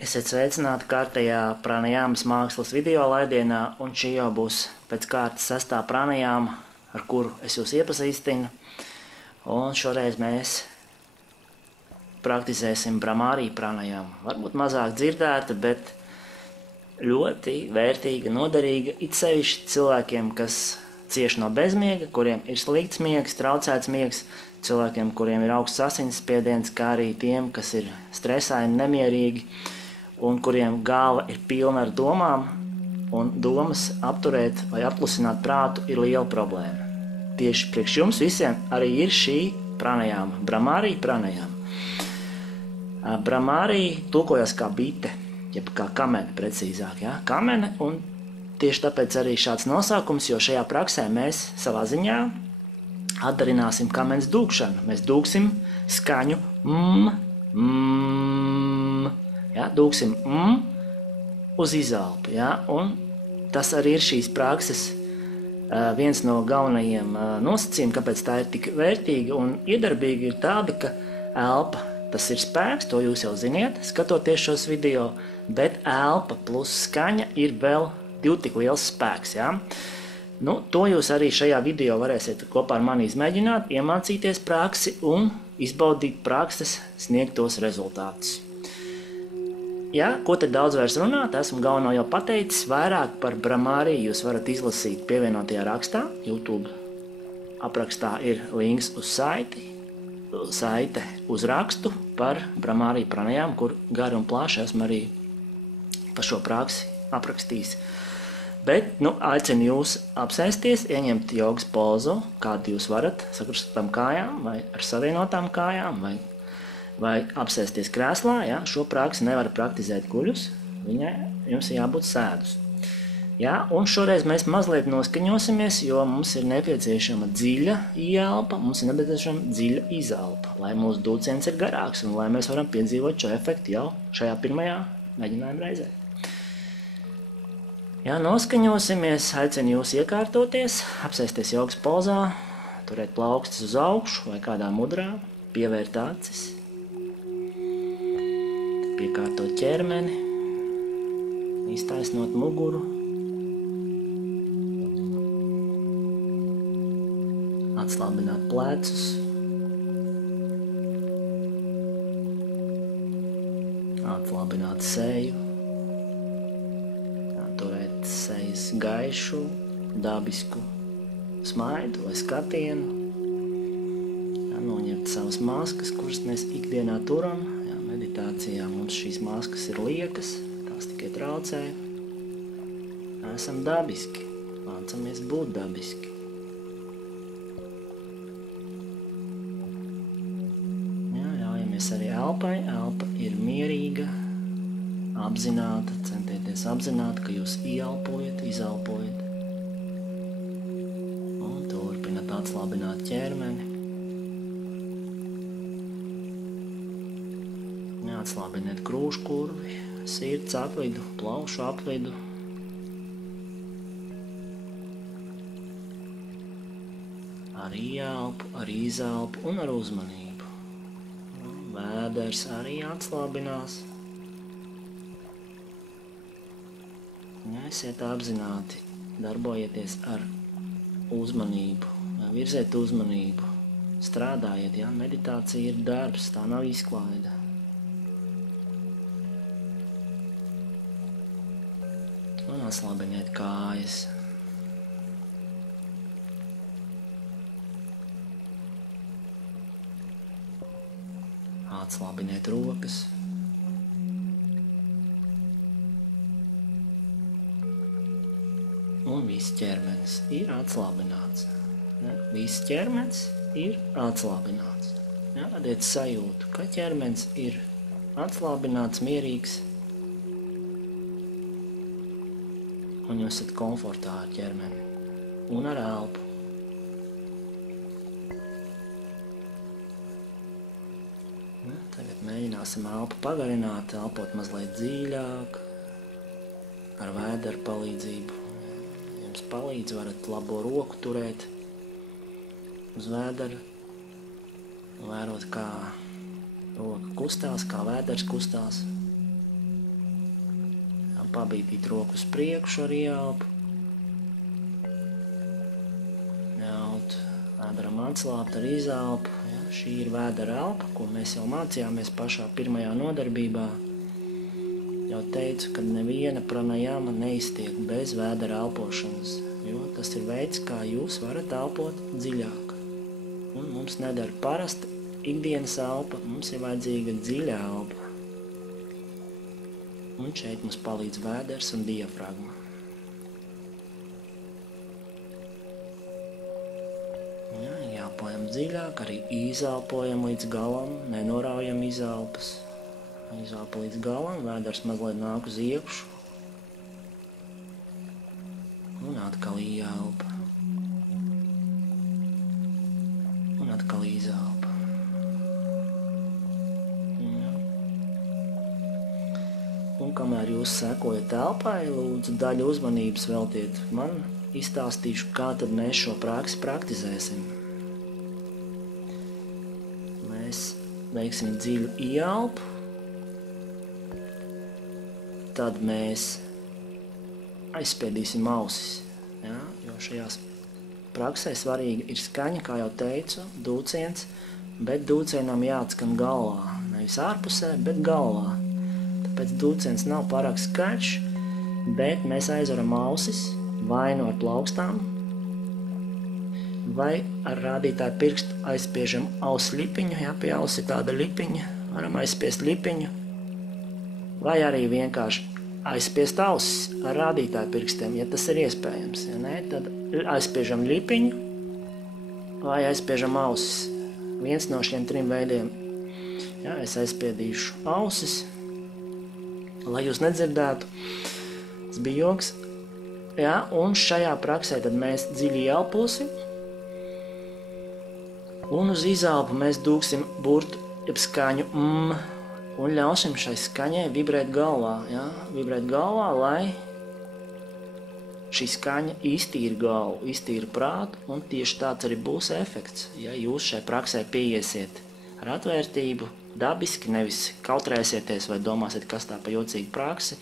Esiet sveicināti kārtējā pranajāmas mākslas video laidienā, un šī jau būs pēc kārtas sestā pranajāma, ar kuru es jūs iepazīstinu. Un šoreiz mēs praktizēsim Brahmārī pranajāmu. Varbūt mazāk dzirdēta, bet ļoti vērtīga, noderīga, it sevišķi cilvēkiem, kas cieši no bezmiega, kuriem ir slikts miegs, traucēts miegs, cilvēkiem, kuriem ir augsts asinsspiediens, kā arī tiem, kas ir stresaini, nemierīgi, un kuriem galva ir pilna ar domām, un domas apturēt vai apklusināt prātu ir liela problēma. Tieši priekš jums visiem arī ir šī pranajāma, Brahmārī pranajāma. Brahmārī tulkojas kā bite, jeb kā kamene precīzāk, ja? Kamene, un tieši tāpēc arī šāds nosaukums, jo šajā praksē mēs savā ziņā atdarināsim kamenes dūkšanu. Mēs dūksim skaņu ja? Dūksim uz izelpu, ja? Un tas arī ir šīs prakses viens no galvenajiem nosacījumiem, kāpēc tā ir tik vērtīga un iedarbīga, ir tāda, ka elpa, tas ir spēks, to jūs jau ziniet, skatoties šos video, bet elpa plus skaņa ir vēl tik liels spēks, ja? Nu, to jūs arī šajā video varēsiet kopā ar mani izmēģināt, iemācīties praksi un izbaudīt prakses sniegtos rezultātus. Ja, ko te daudz vairs runāt, esmu galveno jau pateicis, vairāk par Brahmārī jūs varat izlasīt pievienotajā rakstā, YouTube aprakstā ir links uz saite uz rakstu par Brahmārī pranajām, kur gari un plaši esmu arī par šo praksi aprakstījis. Bet, aicinu jūs apsēsties, ieņemt jogas pozu, kādu jūs varat, sakrustotām kājām vai ar savienotām kājām, vai apsēsties krēslā, ja? Šo praksi nevar praktizēt guļus, viņai jums ir jābūt sēdus. Ja? Un šoreiz mēs mazliet noskaņosimies, jo mums ir nepieciešama dziļa ieelpa, mums ir nepieciešama dziļa izelpa, lai mūsu dūciens ir garāks un lai mēs varam piedzīvot šo efektu jau šajā pirmajā mēģinājuma reizē. Ja, noskaņosimies, aicinu jūs iekārtoties, apsēsties jogas pozā, turēt plaukstas uz augšu vai kādā mudrā, pievērt acis, piekārtot ķermeni, iztaisnot muguru, atslābināt plecus, atslābināt seju, turēt sejas gaišu, dabisku smaidu vai skatienu, noņemt savas maskas, kuras mēs ikdienā turam. Meditācijā mums šīs maskas ir liekas, tās tikai traucē. Esam dabiski, mācamies būt dabiski. Ļaujamies arī elpai. Elpa ir mierīga, apzināta, centieties apzināt, ka jūs ieelpojat, izelpojat. Un turpināt atslābināt ķermeni. Atslābiniet krūškurvi, sirds apvidu, plaušu apvidu. Ar ieelpu, ar izelpu un ar uzmanību. Vēders arī atslābinās. Esiet apzināti, darbojieties ar uzmanību, virziet uzmanību, strādājiet, ja? Meditācija ir darbs, tā nav izklaide. Un atslābiniet kājas. Atslābiniet rokas. Un viss ķermenis ir atslābināts. Ja? Viss ķermenis ir atslābināts. Ja? Radiet sajūtu, ka ķermenis ir atslābināts, mierīgs. Un jūs esat komfortā ar ķermeni un ar elpu. Tagad mēģināsim elpu pagarināt, elpot mazliet dziļāk, ar vēderu palīdzību. Jums palīdz, varat labo roku turēt uz vēdera, vērot, kā roka kustās, kā vēders kustās. pabīdīt roku uz priekšu ar ieelpu. Ļaut vēderam atslābt ar izelpu. Ja? Šī ir vēdera elpa, ko mēs jau mācījāmies pašā pirmajā nodarbībā. Jau teicu, ka neviena pranajama neiztiek bez vēdera elpošanas, jo tas ir veids, kā jūs varat elpot dziļāk. Un mums nedara parasta ikdienas elpa, mums ir vajadzīga dziļa elpa. Un šeit mums palīdz vēders un diafragma. Ja, jāpojam dziļāk, arī izelpojam līdz galam, nenoraujam izelpas. Izelpa līdz galam, vēders mazliet nāk uz iekšu. Un atkal ielpa. Un atkal izelpa. Ja. Un kamēr jūs sekojat elpai, lūdzu daļu uzmanības veltiet man, izstāstīšu, kā tad mēs šo praksi praktizēsim. Mēs veiksim dziļu ielpu. Tad mēs aizspiedīsim ausis, ja? Jo šajās praksē svarīga ir skaņa, kā jau teicu, dūciens, bet dūcienam jāatskan galvā, nevis ārpusē, bet galvā. Tāpēc dūciens nav pārāk skaļš, bet mēs aizveram ausis vai no ar plaukstām, vai ar rādītāju pirkstu aizspiežam ausu lipiņu, ja pie auss ir tāda lipiņa, varam aizspiest lipiņu, vai arī vienkārši aizspiest ausis ar rādītāju pirkstiem, ja tas ir iespējams. Ja ne, tad aizspiežam lipiņu vai aizspiežam ausis. Viens no šiem 3 veidiem. Ja, es aizspiedīšu ausis, lai jūs nedzirdētu. Tas bija joks. Ja, un šajā praksē tad mēs dziļi elposim. Un uz izelpu mēs dūksim burtu, jeb skaņu un ļausim šai skaņai vibrēt galvā. Ja? Vibrēt galvā, lai šī skaņa iztīra galvu, iztīra prātu, un tieši tāds arī būs efekts, ja jūs šai praksē pieiesiet ar atvērtību, dabiski, nevis kautrēsieties vai domāsiet, kas tā pa jocīgu praksi.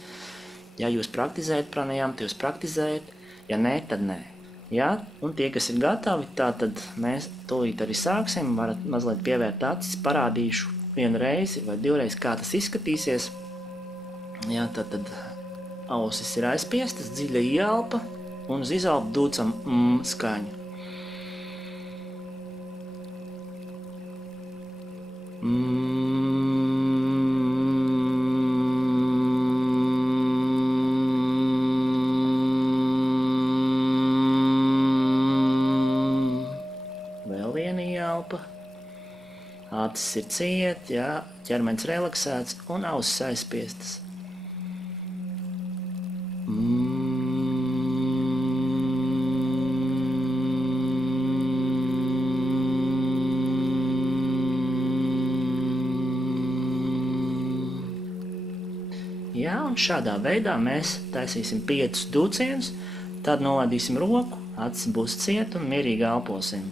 Ja jūs praktizējat pranajām, tad jūs praktizējat, ja nē, tad nē. Ja? Un tie, kas ir gatavi, tā tad mēs tūlīt arī sāksim, varat mazliet pievērt acis, parādīšu vienu reizi vai 2 reizes, kā tas izskatīsies. Jā, tad ausis ir aizspiestas, dziļa ielpa un uz izelpu dūcam skaņu. Vēl viena ielpa. Acis ir ciet, jā, ķermenis relaksēts un ausis aizspiestas. Jā, un šādā veidā mēs taisīsim 5 dūcienus, tad noladīsim roku, acis būs ciet un mierīgi elposim.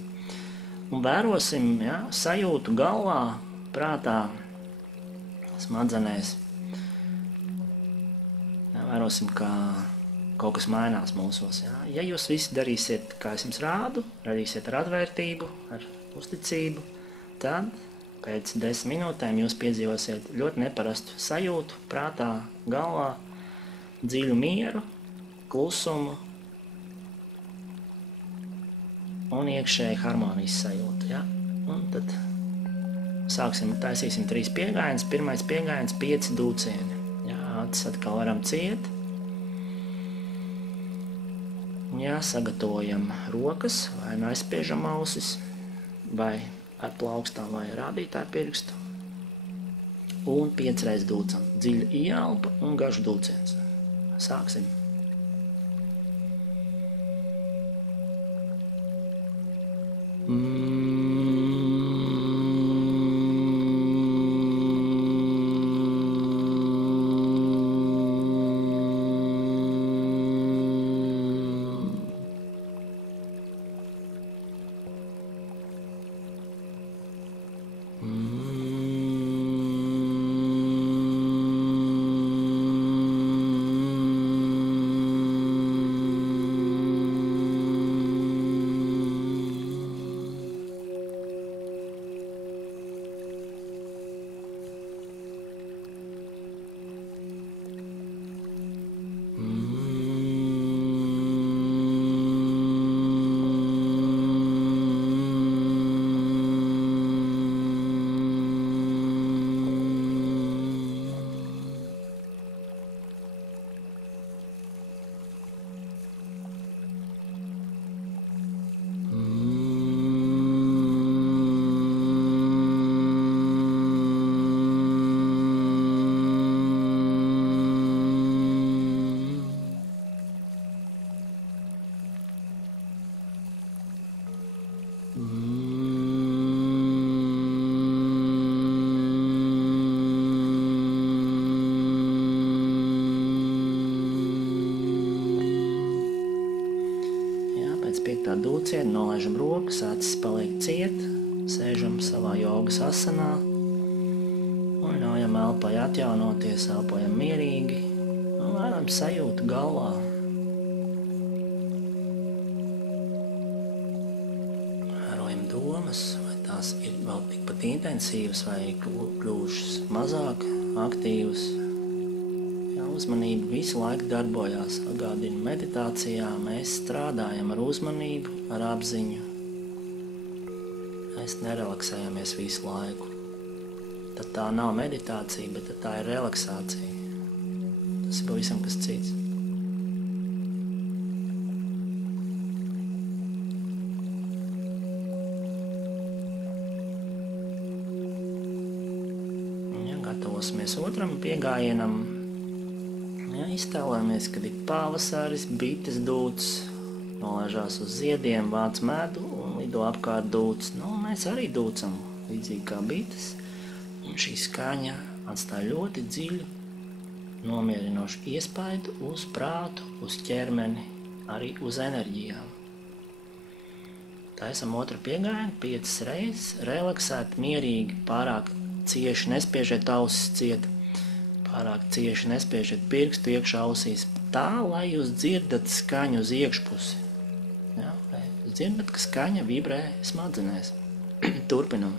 Un vērosim, ja, sajūtu galvā, prātā, smadzenēs. Ja, vērosim, kā kaut kas mainās mūsos. Ja. Ja jūs visi darīsiet, kā es jums rādu, darīsiet ar atvērtību, ar uzticību, tad pēc 10 minūtēm jūs piedzīvosiet ļoti neparastu sajūtu prātā, galvā, dziļu mieru, klusumu un iekšēji harmonijas sajūtu. Ja? Un tad taisīsim 3 piegājienus. Pirmais piegājiens 5 dūcieni. Ja? Acis atkal varam ciet. Ja? Sagatavojam rokas, vai aizspiežam ausis, vai ar plaukstām, vai rādītāju pirkstu. Un 5 reizes dūcam. Dziļa ieelpa un garš dūciens. Sāksim. ar dūcienu, nolaižam rokas, acis paliek ciet, sēžam savā jogas asanā un ļaujam elpai atjaunoties, elpojam mierīgi un vērojam sajūtu galvā. Vērojam domas, vai tās ir vēl tikpat intensīvas vai kļuvušas mazāk aktīvas. Uzmanība visu laiku darbojās. Atgādinu, meditācijā mēs strādājam ar uzmanību, ar apziņu. Mēs nerelaksējamies visu laiku. Tad tā nav meditācija, bet tā ir relaksācija. Tas ir pavisam kas cits. Ja gatavosimies otram piegājienam, iztēlojamies, kad ir pavasaris, bites dūts, nolaižās uz ziediem, vāc medu un lido apkārt dūts. Mēs arī dūcam, līdzīgi kā bites. Un šī skaņa atstāja ļoti dziļu, nomierinošu iespaidu uz prātu, uz ķermeni, arī uz enerģijām. Taisam otru piegājienu 5 reizes, relaksēt, mierīgi, pārāk cieši nespiežiet ausis ciet. Pārāk cieši nespiežiet pirkstu iekšā ausīs, tā, lai jūs dzirdat skaņu uz iekšpusi. Ja? Lai jūs dzirdat, ka skaņa vibrē smadzenēs. Turpinam.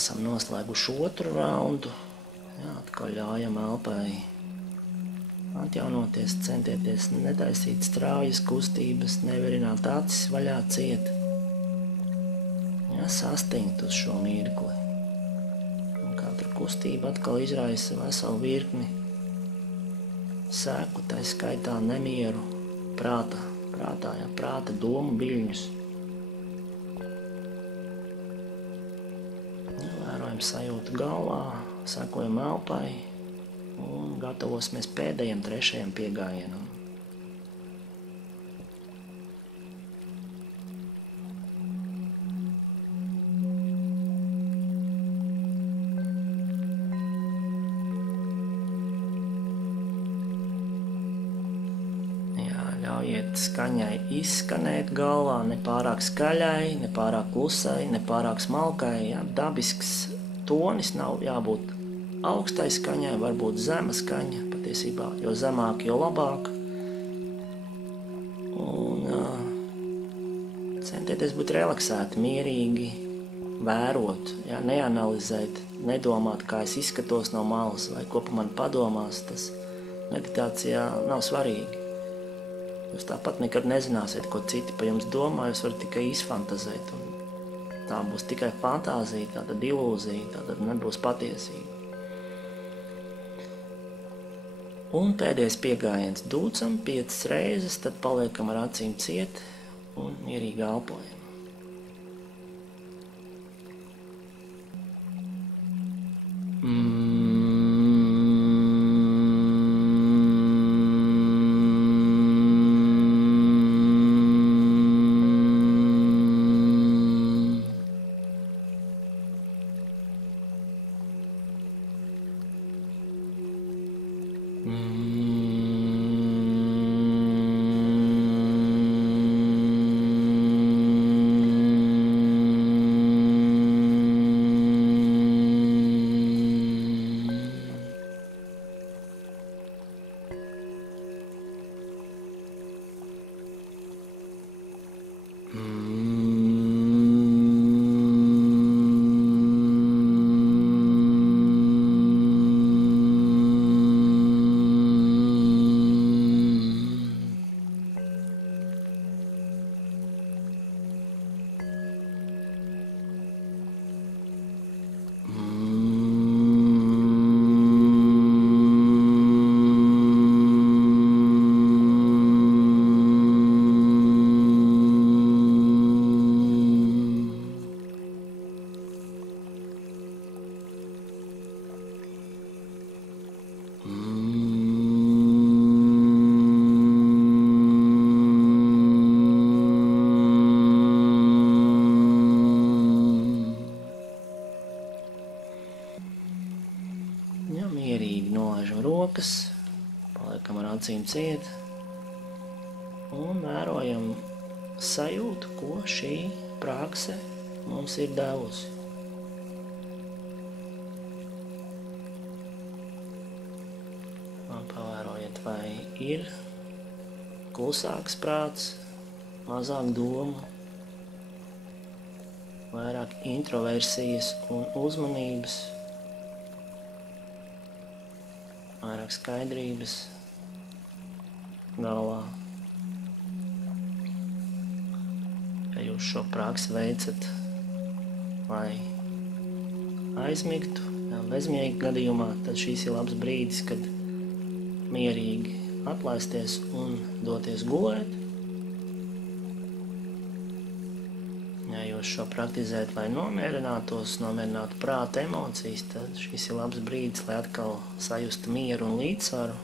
Esam noslēguši otru raundu. Atkal ļaujam elpai atjaunoties, centieties netaisīt straujas kustības, nevirināt acis vaļā ciet. Sastingt uz šo mirkli. Un katra kustība atkal izraisa veselu virkni seku, tai skaitā nemieru prātā, domu viļņus. Sajūtu galvā, sekojam elpai un gatavosimies pēdējiem 3. piegājienam. Ļaujiet skaņai izskanēt galvā, ne pārāk skaļai, ne pārāk klusai, ne pārāk smalkai, dabisks tonis nav jābūt augstai skaņai, varbūt zema skaņa, patiesībā, jo zemāk, jo labāk. Un centieties būt relaksēti, mierīgi, vērot, neanalizēt, nedomāt, kā es izskatos no malas, vai ko pa man padomās, tas meditācijā nav svarīgi. Jūs tāpat nekad nezināsiet, ko citi pa jums domā, jūs varat tikai izfantazēt. Tā būs tikai fantāzija, tāda ilūzija, tāda nebūs patiesība. Un pēdējais piegājiens dūcam 5 reizes, tad paliekam ar acīm ciet un mierīgi elpojam. Ja, mierīgi nolaižam rokas, paliekam ar acīm ciet un vērojam sajūtu, ko šī prakse mums ir devusi. Pavērojiet, vai ir klusāks prāts, mazāk domu, vairāk introversijas un uzmanības, vairāk skaidrības galvā. Ja jūs šo praksi veicat, lai aizmigtu, bezmiega gadījumā, tad šīs ir labs brīdis, kad mierīgi atlaisties un doties gulēt. Ja jūs šo praktizējat, lai nomierinātu prāta emocijas, tad šis ir labs brīdis, lai atkal sajustu mieru un līdzsvaru.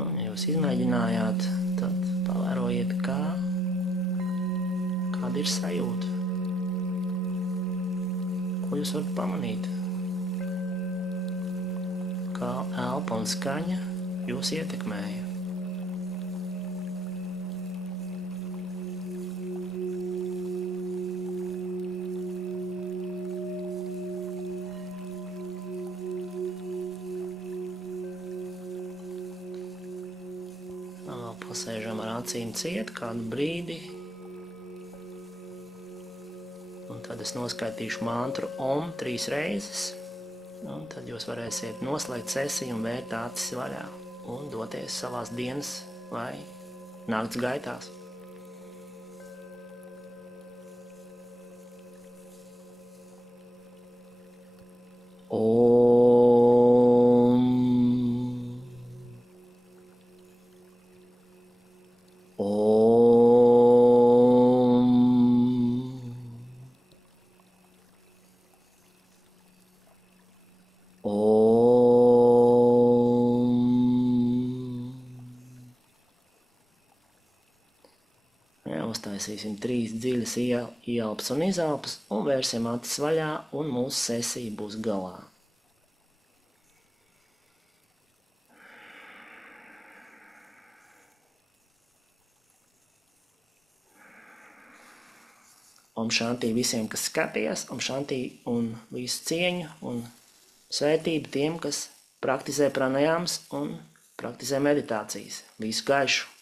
Un, ja jūs izmēģinājāt, tad pavērojiet, kāda ir sajūta, ko jūs varat pamanīt, kā elpa un skaņa jūs ietekmēja. Pasēžam ar acīm ciet kādu brīdi, un tad es noskaitīšu mantru OM 3 reizes, un tad jūs varēsiet noslēgt sesiju un vērt acis vaļā un doties savās dienas vai nakts gaitās. Uztaisīsim 3 dziļas ieelpas un izelpas un vērsim acis vaļā un mūsu sesija būs galā. Om Šantī visiem, kas skatījās, Om Šantī un visu cieņu un svētību tiem, kas praktizē pranajāmas un praktizē meditācijas. Visu gaišu!